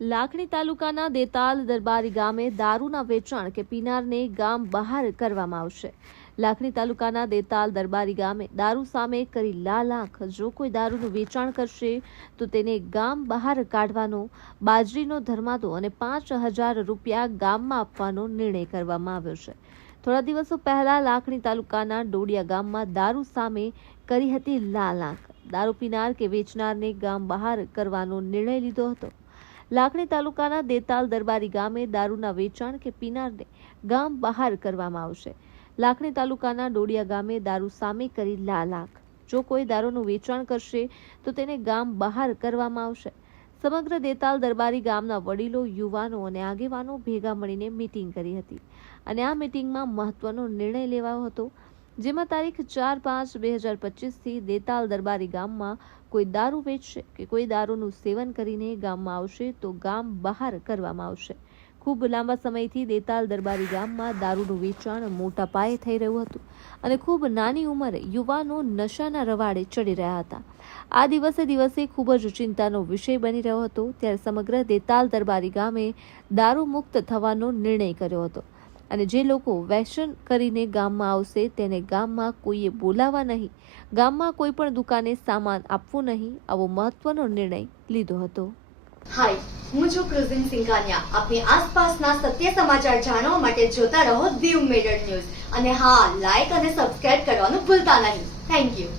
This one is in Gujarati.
લાખણી તાલુકાના દેતાલ દરબારી ગામે દારૂના વેચાણ કે પીનારને ગામ બહાર કરવામાં આવશે. લાખણી તાલુકાના દેતાલ દરબારી ગામે દારૂ સામે કરી લાલ આંખ જો કોઈ દારૂનું વેચાણ કરશે, તો તેને ગામ બહાર કાઢવાનો, બાજરીનો ધર્માદો અને પાંચ હજાર રૂપિયા ગામમાં આપવાનો નિર્ણય કરવામાં આવ્યો છે. થોડા દિવસો પહેલા લાખણી તાલુકાના ડોડિયા ગામમાં દારૂ સામે કરી હતી લાલ આંખ દારૂ પીનાર કે વેચનારને ગામ બહાર કરવાનો નિર્ણય લીધો હતો. લાખણી તાલુકાના દેતાલ દરબારી ગામે દારૂના વેચાણ કે પીનારને ગામ બહાર કરવામાં આવશે. લાખણી તાલુકાના ડોડિયા ગામે દારૂ સામે કરી લાલ આંખ જો કોઈ દારૂનું વેચાણ કરશે, તો તેને ગામ બહાર કરવામાં આવશે. સમગ્ર દેતાલ દરબારી ગામના વડીલો, યુવાનો અને આગેવાનો ભેગા મળીને મીટિંગ કરી હતી અને આ મીટિંગમાં મહત્વનો નિર્ણય લેવાયો હતો. જેમાં તારીખ ચાર પાંચ બે હજાર પચીસથી દેતાલ દરબારી ગામમાં કોઈ દારૂ વેચશે કે કોઈ દારૂનું સેવન કરીને ગામમાં આવશે તો ગામ બહાર કરવામાં આવશે. ખૂબ લાંબા સમયથી દેતાલ દરબારી ગામમાં દારૂનું વેચાણ મોટા પાયે થઈ રહ્યું હતું અને ખૂબ નાની ઉંમરે યુવાનો નશાના રવાડે ચડી રહ્યા હતા. આ દિવસે દિવસે ખૂબ જ ચિંતાનો વિષય બની રહ્યો હતો. ત્યારે સમગ્ર દેતાલ દરબારી ગામે દારૂ મુક્ત થવાનો નિર્ણય કર્યો હતો. અને જે લોકો વેસન કરીને ગામમાં આવશે, તેને ગામમાં કોઈએ બોલાવવા નહીં. ગામમાં કોઈ પણ દુકાને સામાન આપવું નહીં. આવો મહત્વનો નિર્ણય લીધો હતો. હાય, હું છું ક્રુઝિન સિંઘાનિયા. આપની આસપાસના સત્ય સમાચાર જાણવા માટે જોતા રહો દીવ મેડર ન્યૂઝ. અને હા લાઈક અને સબસ્ક્રાઇબ કરવાનું ભૂલતા નહીં. Thank you